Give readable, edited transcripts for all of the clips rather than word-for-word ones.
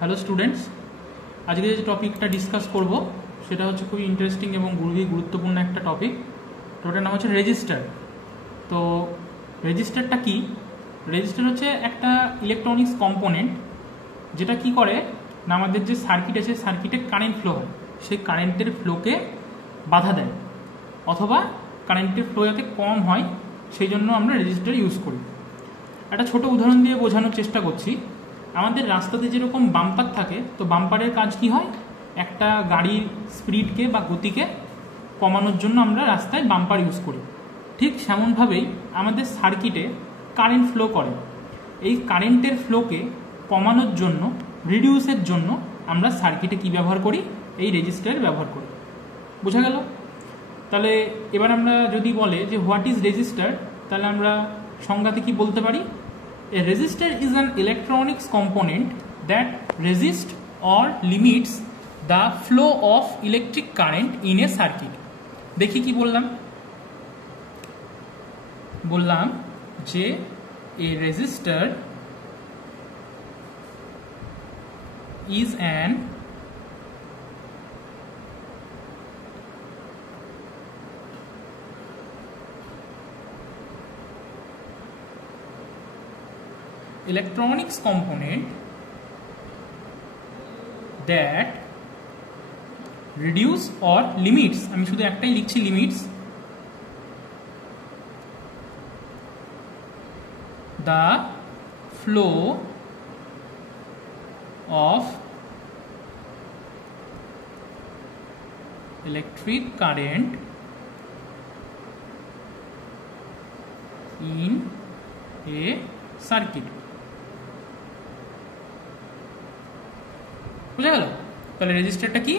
Hello students, আজকে যে টপিকটা ডিসকাস করব সেটা হচ্ছে খুবই ইন্টারেস্টিং এবং খুবই গুরুত্বপূর্ণ একটা টপিক। তো ওটার নাম হচ্ছে রেজিস্টার। তো রেজিস্টারটা কি? রেজিস্টার হচ্ছে একটা ইলেকট্রনিক্স কম্পোনেন্ট যেটা কি করে না, আমাদের যে সার্কিট আছে সার্কিটে কারেন্ট ফ্লো হয়, সেই কারেন্টের ফ্লোকে বাধা দেয়, অথবা কারেন্টের ফ্লো যাতে কম হয় সেই জন্য আমরা রেজিস্টার ইউজ করি। একটা ছোট উদাহরণ দিয়ে বোঝানোর চেষ্টা করছি। আমাদের রাস্তাতে যেরকম বাম্পার থাকে, তো বাম্পারের কাজ কি হয়, একটা গাড়ির স্পিডকে বা গতিকে কমানোর জন্য আমরা রাস্তায় বাম্পার ইউজ করি। ঠিক সেমনভাবেই আমাদের সার্কিটে কারেন্ট ফ্লো করে। এই কারেন্টের ফ্লোকে কমানোর জন্য, রিডিউসের জন্য আমরা সার্কিটে কি ব্যবহার করি? এই রেজিস্টার ব্যবহার করি। বোঝা গেল? তাহলে এবার আমরা যদি বলে যে হোয়াট ইজ রেজিস্টার, তাহলে আমরা সংজ্ঞাতে কি বলতে পারি? A resistor is an electronics component that resists or limits the flow of electric current in a circuit. দেখি কি বললাম? বললাম যে a resistor is an electronics component that reduce or limits, আমি শুধু একটাই লিখছি, limits the flow of electric current in a circuit. বুঝা গেল? তাহলে রেজিস্টারটা কি?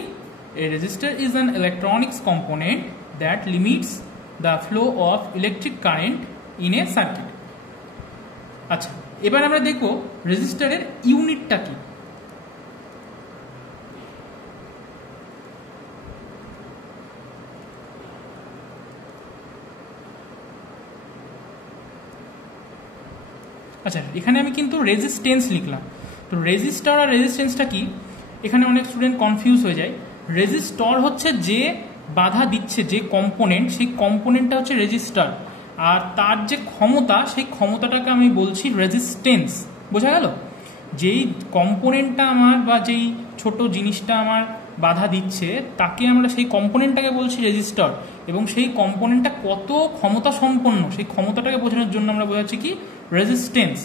A resistor is an electronics component that limits the flow of electric current in a circuit. আচ্ছা, এবার আমরা দেখব রেজিস্টারের ইউনিটটা কি। আচ্ছা, এখানে আমি কিন্তু রেজিস্ট্যান্স লিখলাম। তো রেজিস্টার আর রেজিস্ট্যান্সটা কি, এখানে অনেক স্টুডেন্ট কনফিউজ হয়ে যায়। রেজিস্টর হচ্ছে যে বাধা দিচ্ছে, যে কম্পোনেন্ট, সেই কম্পোনেন্টটা হচ্ছে রেজিস্টার, আর তার যে ক্ষমতা, সেই ক্ষমতাটাকে আমি বলছি রেজিস্ট্যান্স। বোঝা গেল? যেই কম্পোনেন্টটা আমার বা যেই ছোট জিনিসটা আমার বাধা দিচ্ছে, তাকে আমরা, সেই কম্পোনেন্টটাকে বলছি রেজিস্টার, এবং সেই কম্পোনেন্টটা কত ক্ষমতা সম্পন্ন সেই ক্ষমতাটাকে বোঝানোর জন্য আমরা বোঝাচ্ছি কি? রেজিস্ট্যান্স।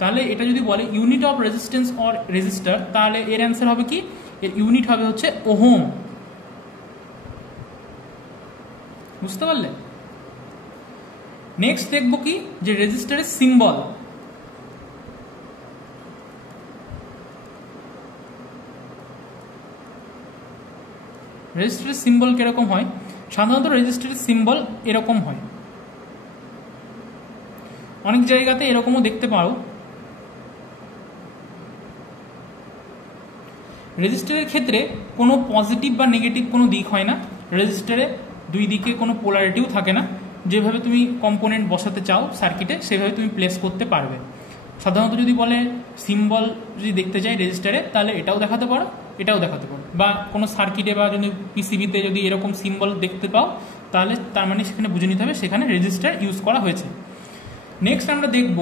তাহলে এটা যদি বলে unit of resistance or register, তাহলে এর অ্যান্সার হবে কি? এর ইউনিট হবে হচ্ছে ওহম। বুঝতে পারলে? নেক্সট দেখবো কি, যে রেজিস্টারের সিম্বল। রেজিস্টারের সিম্বল কিরকম হয়? সাধারণত রেজিস্টারের সিম্বল এরকম হয়, অনেক জায়গাতে এরকমও দেখতে পারো। রেজিস্টারের ক্ষেত্রে কোনো পজিটিভ বা নেগেটিভ কোনো দিক হয় না। রেজিস্টারে দুই দিকে কোনো পোলারিটিও থাকে না। যেভাবে তুমি কম্পোনেন্ট বসাতে চাও সার্কিটে, সেভাবে তুমি প্লেস করতে পারবে। সাধারণত যদি বলে সিম্বল যদি দেখতে চাই রেজিস্টারে, তাহলে এটাও দেখাতে পারো, এটাও দেখাতে পারো। বা কোনো সার্কিটে বা যদি পিসিবিতে যদি এরকম সিম্বল দেখতে পাও, তাহলে তার মানে সেখানে বুঝে নিতে হবে সেখানে রেজিস্টার ইউজ করা হয়েছে। নেক্সট আমরা দেখব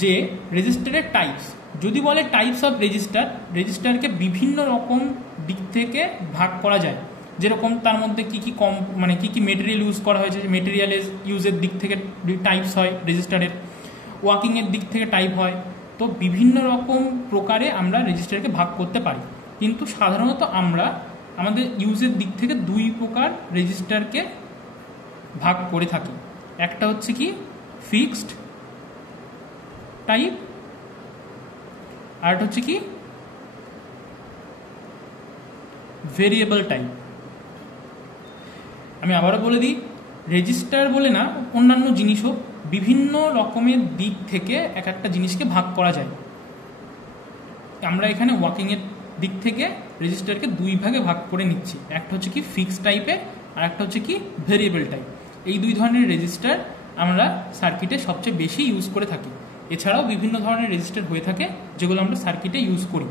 যে রেজিস্টারের টাইপস। যদি বলে টাইপস অফ রেজিস্টার, রেজিস্টারকে বিভিন্ন রকম দিক থেকে ভাগ করা যায়। যেরকম তার মধ্যে কি কি কি কি মেটেরিয়াল ইউজ করা হয়েছে, মেটেরিয়ালের ইউজের দিক থেকে টাইপস হয় রেজিস্টারের, ওয়ার্কিংয়ের দিক থেকে টাইপ হয়। তো বিভিন্ন রকম প্রকারে আমরা রেজিস্টারকে ভাগ করতে পারি, কিন্তু সাধারণত আমরা আমাদের ইউজের দিক থেকে দুই প্রকার রেজিস্টারকে ভাগ করে থাকি। একটা হচ্ছে কি ফিক্সড টাইপ, আর একটা হচ্ছে কি ভেরিয়েবল টাইপ। আমি আবারও বলে দিই, রেজিস্টার বলে না, অন্যান্য জিনিসও বিভিন্ন রকমের দিক থেকে এক একটা জিনিসকে ভাগ করা যায়। আমরা এখানে ওয়ার্কিংয়ের দিক থেকে রেজিস্টারকে দুই ভাগে ভাগ করে নিচ্ছি। একটা হচ্ছে কি ফিক্সড টাইপের, আর একটা হচ্ছে কি ভেরিয়েবল টাইপ। এই দুই ধরনের রেজিস্টার আমরা সার্কিটে সবচেয়ে বেশি ইউজ করে থাকি। এছাড়াও বিভিন্ন ধরনের রেজিস্টার হয়ে থাকে যেগুলো আমরা সার্কিটে ইউজ করি।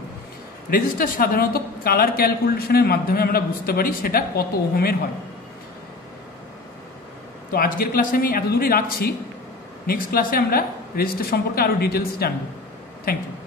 রেজিস্টার সাধারণত কালার ক্যালকুলেশনের মাধ্যমে আমরা বুঝতে পারি সেটা কত ওহমের হয়। তো আজকের ক্লাসে আমি এত দূরই রাখছি। নেক্সট ক্লাসে আমরা রেজিস্টার সম্পর্কে আরও ডিটেলস জানব। Thank you.